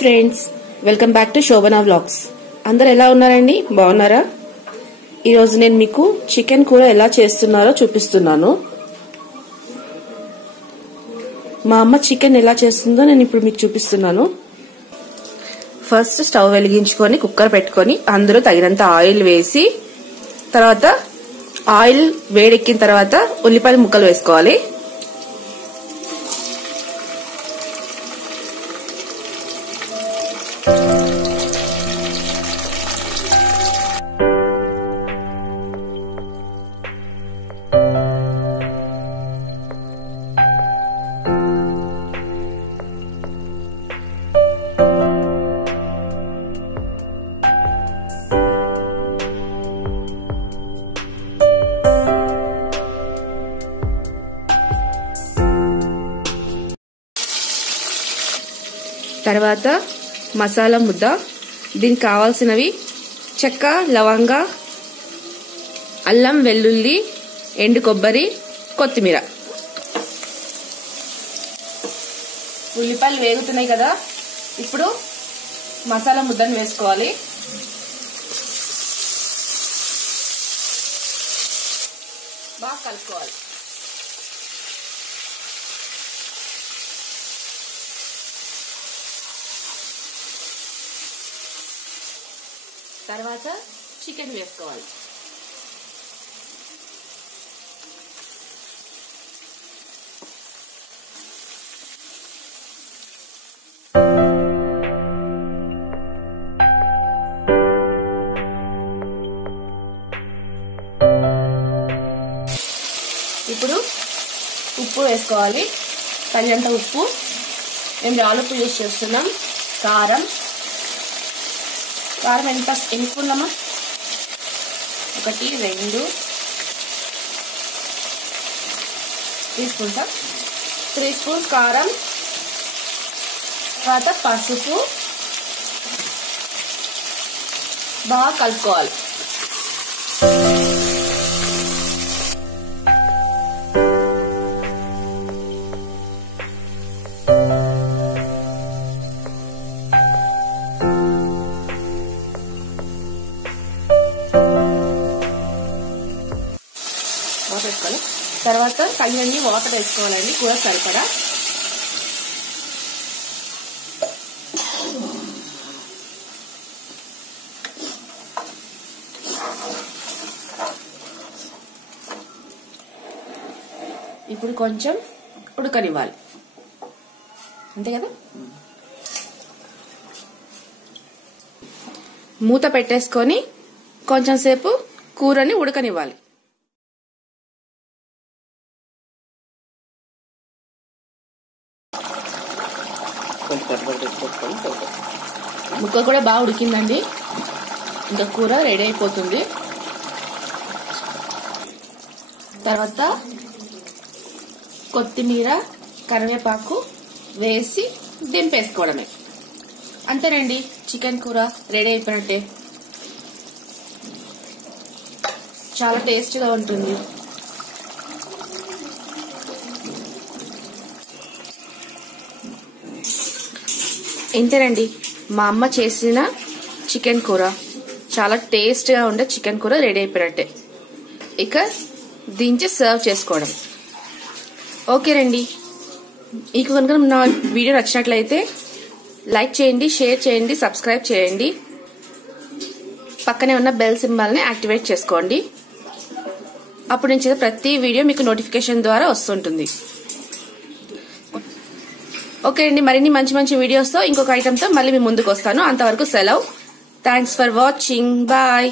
Friends, welcome back to Shobhana vlogs. అందరు ఎలా ఉన్నారండి? బాగున్నారా? ఈరోజు నేను మీకు చికెన్ కూర ఎలా చేస్తున్నారో చూపిస్తున్నాను. మా అమ్మ చికెన్ ఎలా చేస్తుందో నేను ఇప్పుడు మీకు చూపిస్తున్నాను. ఫస్ట్ స్టవ్ వెలిగించుకొని కుక్కర్ పెట్టుకొని అందులో తగినంత ఆయిల్ వేసి, తర్వాత ఆయిల్ వేడెక్కిన తర్వాత ఉల్లిపాయ ముక్కలు వేసుకోవాలి. తర్వాత మసాలా ముద్ద, దీనికి కావాల్సినవి చెక్క, లవంగ, అల్లం, వెల్లుల్లి, ఎండు కొబ్బరి, కొత్తిమీర. ఉల్లిపాయలు వేగుతున్నాయి కదా, ఇప్పుడు మసాలా ముద్దను వేసుకోవాలి. బాగా కలుపుకోవాలి. తర్వాత చికెన్ వేసుకోవాలి. ఇప్పుడు ఉప్పు వేసుకోవాలి, తగినంత ఉప్పు. మేము రాళ్ళుప్పు యూజ్ చేస్తున్నాం. కారం ఎంత ఎన్నుకున్నామా? 1, 2 టీ స్పూన్స్, 3 స్పూన్స్ కారం. తర్వాత పసుపు. బాగా కలుపుకోవాలి. వేసుకోవాలి. తర్వాత తగినన్ని వాటర్ వేసుకోవాలండి, కూర సరిపడా. ఇప్పుడు కొంచెం ఉడకనివ్వాలి, అంతే కదా. మూత పెట్టేసుకొని కొంచెం సేపు కూరని ఉడకనివ్వాలి. ముక్క కూడా బాగా ఉడికిందండి, ఇంకా కూర రెడీ అయిపోతుంది. తర్వాత కొత్తిమీర, కరివేపాకు వేసి దింపేసుకోవడమే. అంతేనండి, చికెన్ కూర రెడీ అయిపోయినట్టే. చాలా టేస్టీగా ఉంటుంది. ఇంతేనండి, మా అమ్మ చేసిన చికెన్ కూర, చాలా టేస్ట్గా ఉండే చికెన్ కూర రెడీ అయిపోయినట్టే. ఇక దించి సర్వ్ చేసుకోవడం. ఓకేనండి, మీకు కనుక నా వీడియో నచ్చినట్లయితే లైక్ చేయండి, షేర్ చేయండి, సబ్స్క్రైబ్ చేయండి. పక్కనే ఉన్న బెల్ సింబల్ని యాక్టివేట్ చేసుకోండి. అప్పుడు నుంచి ప్రతి వీడియో మీకు నోటిఫికేషన్ ద్వారా వస్తుంటుంది. ఓకే అండి, మరిన్ని మంచి మంచి వీడియోస్తో ఇంకొక ఐటెంతో మళ్ళీ మీ ముందుకు వస్తాను. అంతవరకు సెలవు. Thanks for watching. బాయ్.